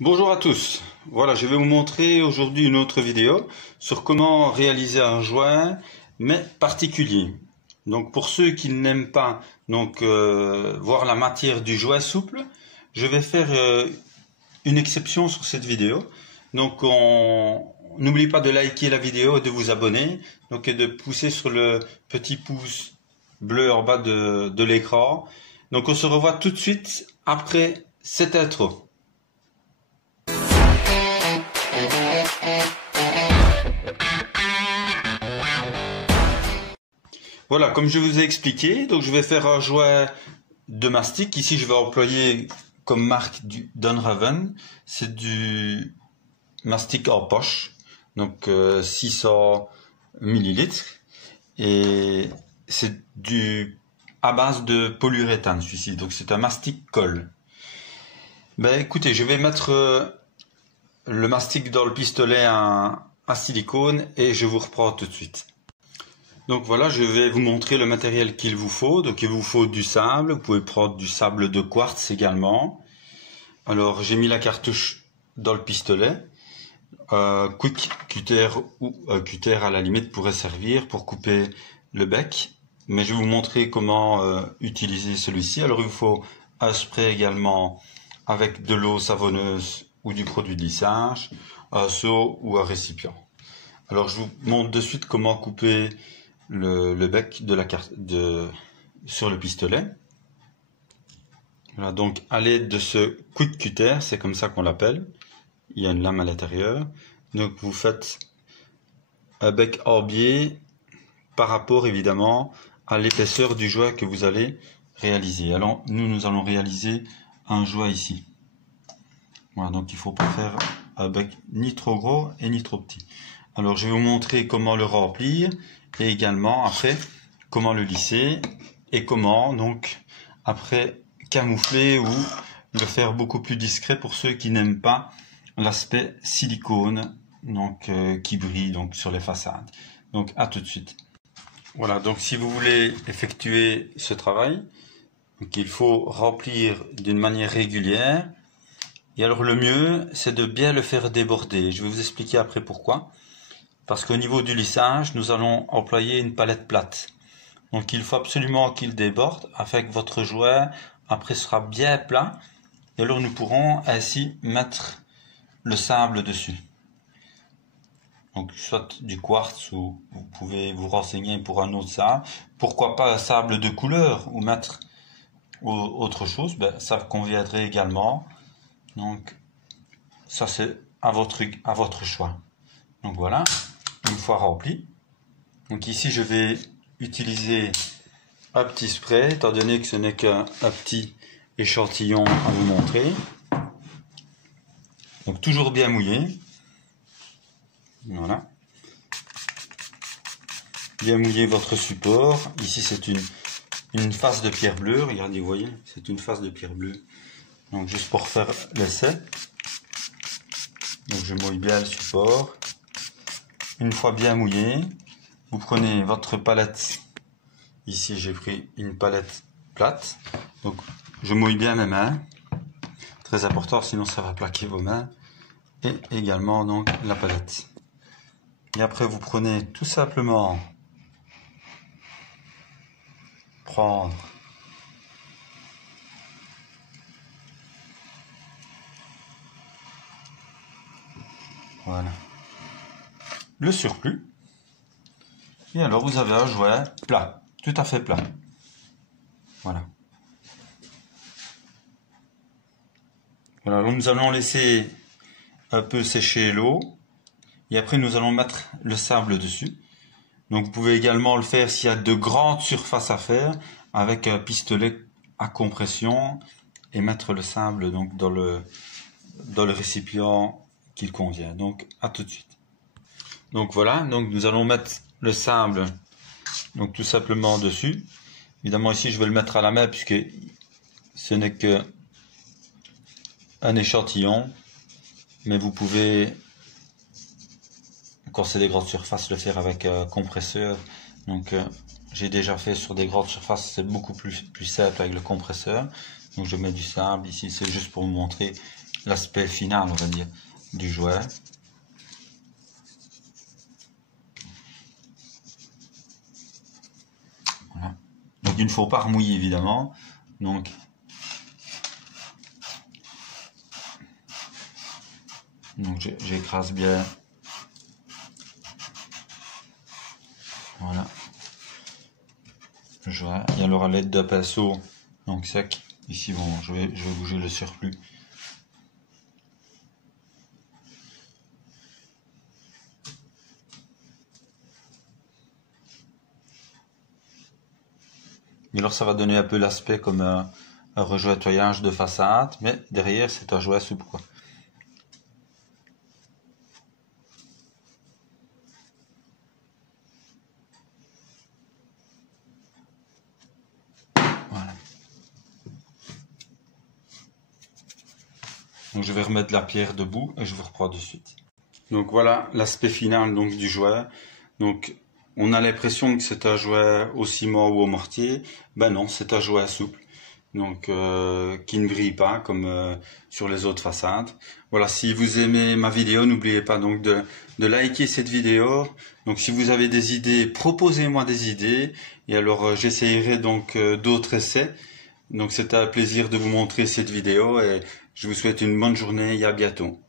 Bonjour à tous. Voilà, je vais vous montrer aujourd'hui une autre vidéo sur comment réaliser un joint, mais particulier. Donc pour ceux qui n'aiment pas voir la matière du joint souple, je vais faire une exception sur cette vidéo. Donc n'oubliez pas de liker la vidéo et de vous abonner. Donc et de pousser sur le petit pouce bleu en bas de l'écran. Donc on se revoit tout de suite après cette intro. Voilà, comme je vous ai expliqué, donc je vais faire un joint de mastic. Ici, je vais employer comme marque du Dunraven. C'est du mastic en poche, donc 600 millilitres. Et c'est à base de polyuréthane, celui-ci. Donc c'est un mastic colle. Ben écoutez, je vais mettre le mastic dans le pistolet à silicone et je vous reprends tout de suite. Donc voilà, je vais vous montrer le matériel qu'il vous faut. Donc il vous faut du sable, vous pouvez prendre du sable de quartz également. Alors j'ai mis la cartouche dans le pistolet. Quick cutter ou cutter à la limite pourrait servir pour couper le bec. Mais je vais vous montrer comment utiliser celui-ci. Alors il vous faut un spray également avec de l'eau savonneuse ou du produit de lissage, un seau ou un récipient. Alors je vous montre de suite comment couper le bec de la carte sur le pistolet. Voilà, donc à l'aide de ce quick cutter, c'est comme ça qu'on l'appelle. Il y a une lame à l'intérieur. Donc vous faites un bec en biais par rapport évidemment à l'épaisseur du joint que vous allez réaliser. Alors nous allons réaliser un joint ici. Voilà, donc il ne faut pas faire un bec ni trop gros et ni trop petit. Alors je vais vous montrer comment le remplir et également après comment le lisser et comment donc après camoufler ou le faire beaucoup plus discret pour ceux qui n'aiment pas l'aspect silicone donc qui brille donc sur les façades. Donc à tout de suite. Voilà, donc si vous voulez effectuer ce travail, donc il faut remplir d'une manière régulière. Et alors le mieux, c'est de bien le faire déborder. Je vais vous expliquer après pourquoi. Parce qu'au niveau du lissage, nous allons employer une palette plate. Donc il faut absolument qu'il déborde afin que votre joint après sera bien plat. Et alors nous pourrons ainsi mettre le sable dessus. Donc soit du quartz ou vous pouvez vous renseigner pour un autre sable. Pourquoi pas un sable de couleur ou mettre autre chose, ça conviendrait également. Donc ça c'est à votre choix. Donc voilà, une fois rempli. Donc ici je vais utiliser un petit spray, étant donné que ce n'est qu'un petit échantillon à vous montrer. Donc toujours bien mouillé. Voilà. Bien mouiller votre support. Ici c'est une face de pierre bleue, regardez, vous voyez, c'est une face de pierre bleue. Donc juste pour faire l'essai. Donc je mouille bien le support. Une fois bien mouillé, vous prenez votre palette. Ici j'ai pris une palette plate. Donc je mouille bien mes mains. Très important, sinon ça va plaquer vos mains. Et également donc la palette. Et après vous prenez tout simplement prendre voilà le surplus. Et alors vous avez un joint plat, tout à fait plat. Voilà. Voilà, donc nous allons laisser un peu sécher l'eau. Et après nous allons mettre le sable dessus. Donc vous pouvez également le faire s'il y a de grandes surfaces à faire avec un pistolet à compression et mettre le sable donc dans le récipient qu'il convient. Donc à tout de suite. Donc voilà, donc nous allons mettre le sable donc tout simplement dessus. Évidemment ici je vais le mettre à la main puisque ce n'est que un échantillon, mais vous pouvez, quand c'est des grandes surfaces, le faire avec un compresseur. Donc j'ai déjà fait sur des grandes surfaces, c'est beaucoup plus simple avec le compresseur. Donc je mets du sable ici, c'est juste pour vous montrer l'aspect final, on va dire, du jouet. Voilà. Donc il ne faut pas remouiller évidemment. Donc j'écrase bien. Voilà. Le jouet. Et alors à l'aide d'un pinceau donc sec. Ici bon, je vais bouger le surplus. Et alors ça va donner un peu l'aspect comme un rejointoyage de façade, mais derrière c'est un jouet souple quoi. Voilà. Donc je vais remettre la pierre debout et je vous reprends de suite. Donc voilà l'aspect final donc du jouet. Donc on a l'impression que c'est un jouet au ciment ou au mortier. Ben non, c'est un jouet souple. Donc qui ne brille pas comme sur les autres façades. Voilà, si vous aimez ma vidéo, n'oubliez pas donc de liker cette vidéo. Donc si vous avez des idées, proposez-moi des idées et alors j'essayerai donc d'autres essais. Donc c'est un plaisir de vous montrer cette vidéo et je vous souhaite une bonne journée et à bientôt.